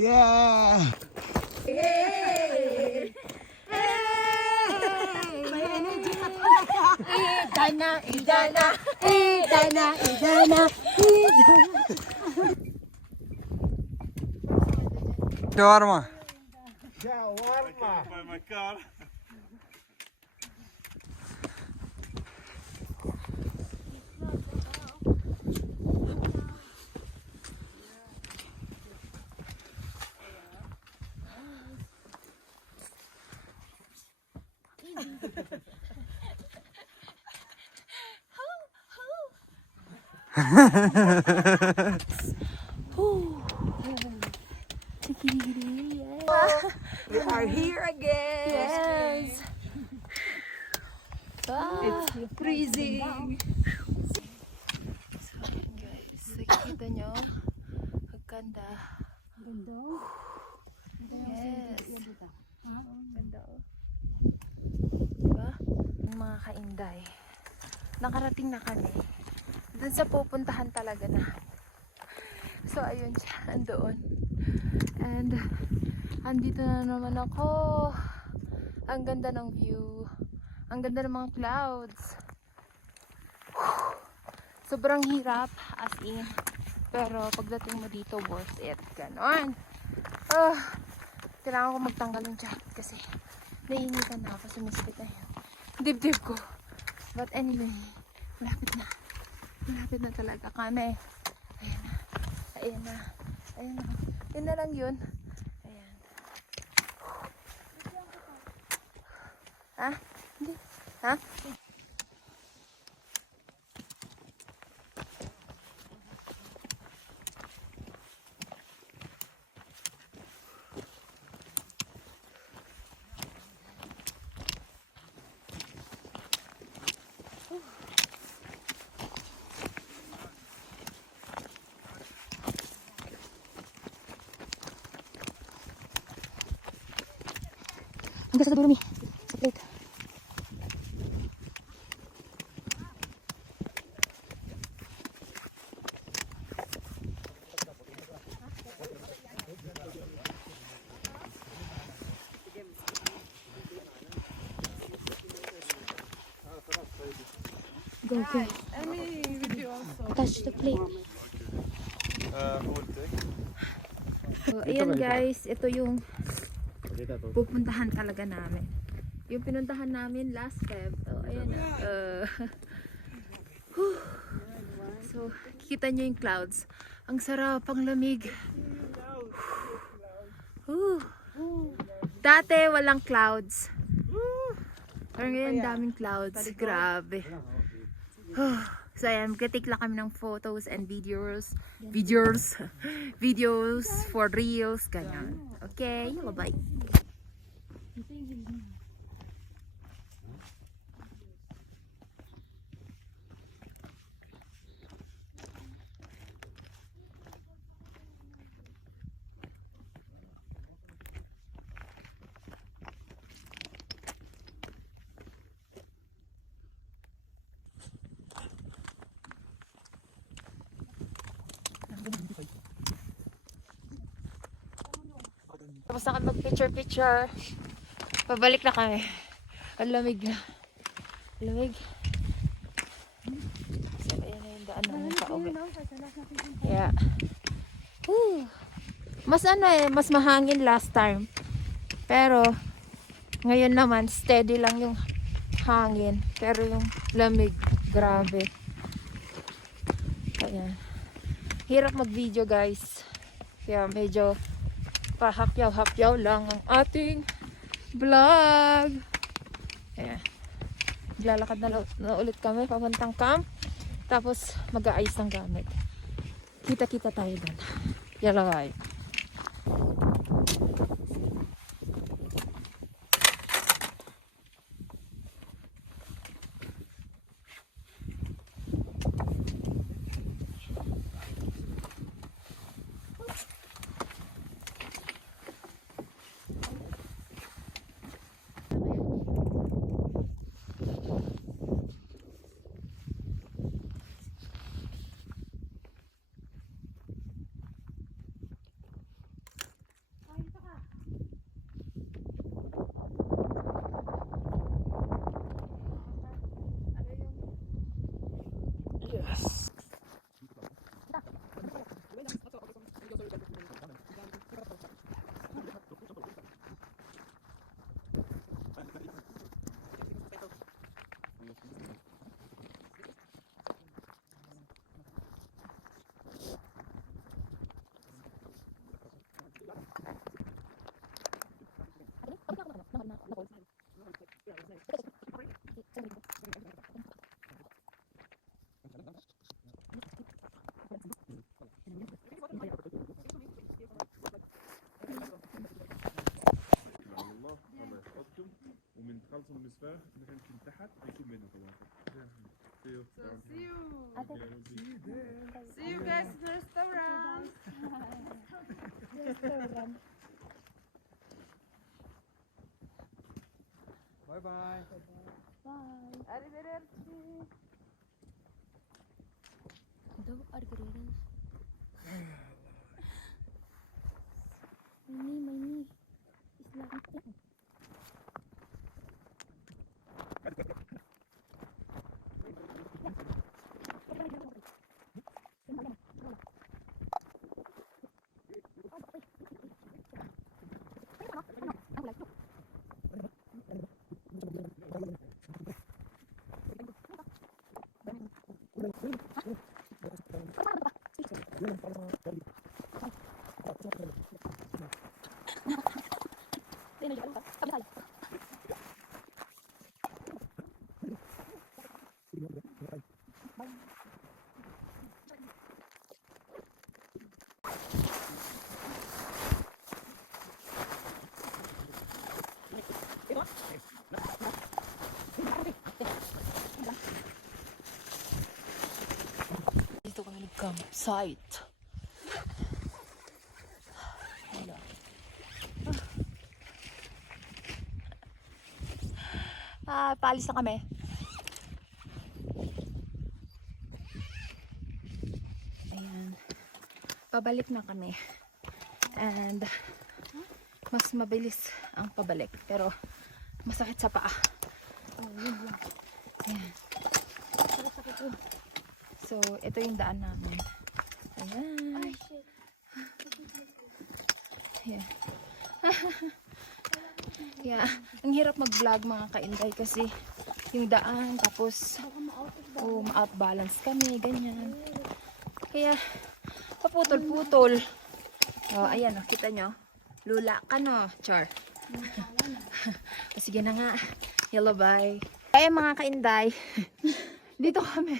Yeah! Hey! May energy ka talaga. Idana, idana, idana, idana, idana. Shawarma. Shawarma. By my car. We are here again. Yes. It's freezing. So, guys, nakikita nyo? Ang ganda. Yes. Ganda, oh. Diba? Ang mga kainday. Nakarating na kami. Dun sa pupuntahan talaga na. So, ayun siya. Andoon. And, andito na naman ako. Ang ganda ng view. Ang ganda ng mga clouds. Sobrang hirap, as in. Pero pagdating mo dito, worth it. Ganon. Kailangan ko magtanggal ng jacket kasi naiinitan na ako. Sumisikip na yun. Dibdib ko. But anyway, malapit na. Malapit na talaga kami. Ayan na. Ayan na. Ayan na. Yun na lang yun. Ayan. Ha? Hindi. Ha? Hanggang sa dulo, Mi. Sa plate. Go, go. Touch the plate. So, ayan guys, ito yung pupuntahan talaga namin. Yung pinuntahan namin last Feb. Oh, ayan na. So, kita nyo yung clouds. Ang sarap, ang lamig. Dati walang clouds. Pero ngayon daming clouds. Grabe. So ayan, magte-take lang kami ng photos and videos for reels, ganyan. Okay, bye-bye. Tapos na kami mag-picture. Pabalik na kami. Ang lamig na. Lamig. So, ayan na yung daan namin pauwi. Yeah. Mas mas mahangin last time. Pero, ngayon naman, steady lang yung hangin. Pero yung lamig, grabe. Ayan. Hirap mag-video, guys. Kaya medyo pahapyaw-hapyaw lang ang ating vlog. Ayan. Lalakad na ulit kami papuntang camp. Tapos mag-aayos ng gamit. Kita-kita tayo doon. Yala bye. السفارة نمشي لتحت يكون بيننا واحد. See you. See you. Okay, we'll see you there. See you guys in the restaurant. Bye bye. Arrivederci. My knee is like dito kami nag-campsite. Paalis na kami. Ayan. Pabalik na kami. And mas mabilis ang pabalik. Pero masakit sa paa. Ayan. So, ito yung daan namin. Ayan. Ayan. Yeah. Ang hirap mag-vlog mga kainday kasi yung daan tapos ma-out balance kami, ganyan. Kaya paputol-putol. Oh, ayan, oh, kita nyo. Lula ka no, char. Sige na nga. Hello, bye. Kaya mga kainday, dito kami.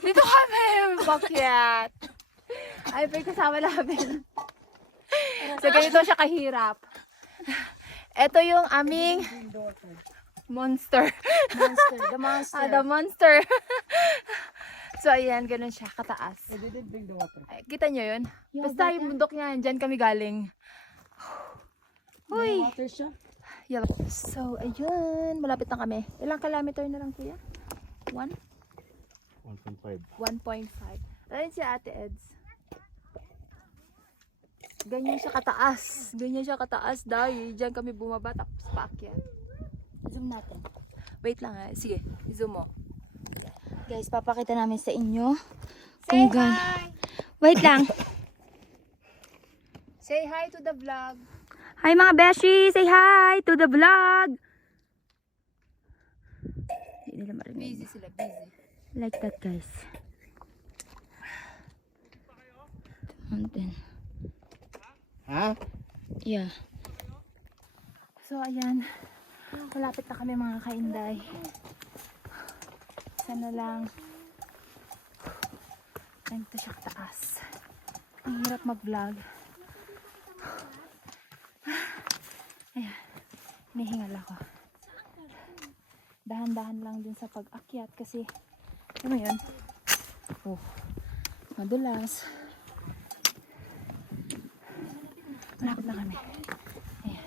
Dito kami, bakyat. Ay, pero kasama namin. So, ganito siya kahirap. Ito yung aming monster. The monster. The monster. So, ayan, ganun siya, kataas. I didn't bring the water. Ay, kita nyo yun? Basta yung bundok niya, dyan kami galing. Uy! Water siya. Yellow. So, ayun, malapit na kami. Ilang kilometer na lang, kuya? 1? 1.5. 1.5. Ayun si Ate Eds. Ganyan siya kataas. Ganyan siya kataas dahil diyan kami bumaba tapos paakyat. Zoom natin. Wait lang ha. Sige, zoom mo. Guys, papakita namin sa inyo. Say Kung gan- hi! Wait lang. Say hi to the vlog. Hi mga beshi! Say hi to the vlog! Hindi nila marinig. Busy sila, busy. Like that, guys. Mountain. Ha? Yeah. So, ayan. Malapit na kami mga kainday. Sana lang. Ganito siya kataas. Ang hirap mag-vlog. Ayan. Hinihingal ako. Dahan-dahan lang din sa pag-akyat kasi ano yun? Oh, madulas. Malapit na kami. Ayan.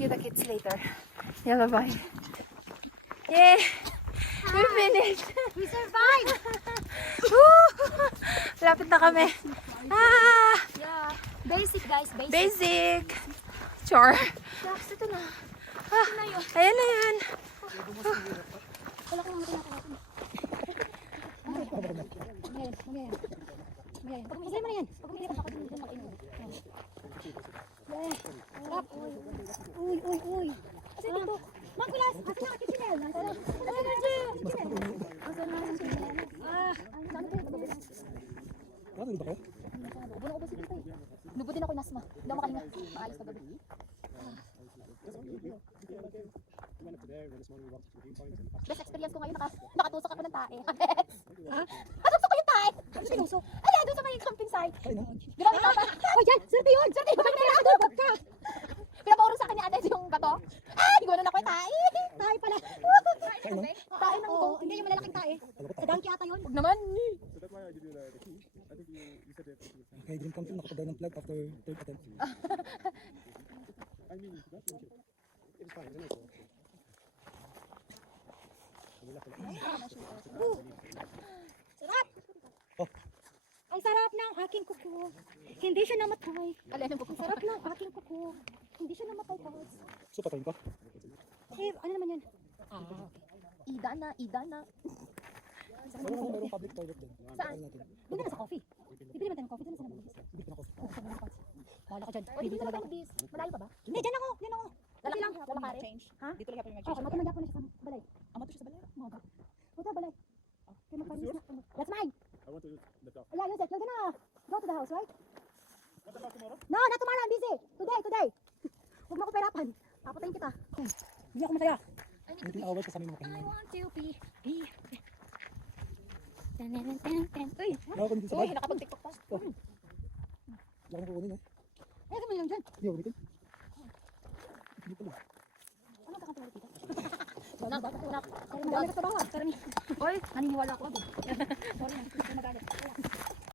See the kids later. Yellow bye. Yay! We finished! We survived! Woo! Malapit na kami. Ah! Yeah. Basic, guys. Basic. Basic! Chore. Guys, ito na. Ah, ayan na yan. Wala kang mga tinatawag. Magayan. Pag-umisay mo na yan. Pag-umisay mo na yan. Sarap. Uy. Kasi dito. Magkulas. Asa na aking sinel? Asa na aking sinel? Ang dami kayo. Ano ba kayo? Buno ko ba si Tito eh? Lubutin ako yung nasma. Hindi ako makalinga. Maalis pa gabi. Best experience ko ngayon, nakatusok ako ng tae. Natusok ko yung tae! Ano sinusok? Ala, doon sa may camping site. Ginamit ako. Oh, yan! Swerte yun! Swerte yun! Pinapauro sa akin ni Ate yung bato. Ay, gumano na ko yung tae. Tae pala. Sa ano? Tae ng ito. Hindi yung malalaking tae. Sa donkey ata yun. Huwag naman. So that's why I give you the key. I think you said that. Okay, dream come true. Nakapag ng plug after third attempt. I mean, that's okay. It's fine. It's okay. Sarap. Oh. Ang sarap ng aking kuko. Hindi siya namatay. Alin ang Ang sarap ng aking kuko. Hindi siya namatay, Paus. So, patayin ko. Eh, ano naman yan? Ida na. Merong public toilet din. Saan? Patayin natin. Doon na sa coffee. Bibili naman tayo ng coffee. Doon na sa nabibis. Hindi pa na ako. Oh, sa mga Paus. Bahala ka dyan. O, Hindi dito talaga. na mag-bis. Malayo pa ba? Hindi, dyan ako. Dyan ako. Dali lang. Lalakari? Ha? Dito lang yung Oo, magkamagya ko na siya sa balay. Ama to siya sa balay. Mga Puta, balay. Kaya magparis na. That's mine. I want to the top. Yeah, Yusek, you're gonna go to the house, right? What about tomorrow? No, not tomorrow. I'm busy. Today. Huwag mo ako perapan. Papatayin kita. Hindi ako masaya. 19 hours kasama yung mga I pahinga. want to be. Uy, Wala ko dito sa Uy, bag. nakapag-tiktok pa. Wala ko kukunin eh. eh, mo lang dyan. Hindi ako gamitin. Hindi pala. Ano ka kang dito? Nak, nak. Magalit ka ba? Sorry. Oy, Naniniwala ako agad. Sorry, hindi ko magalit.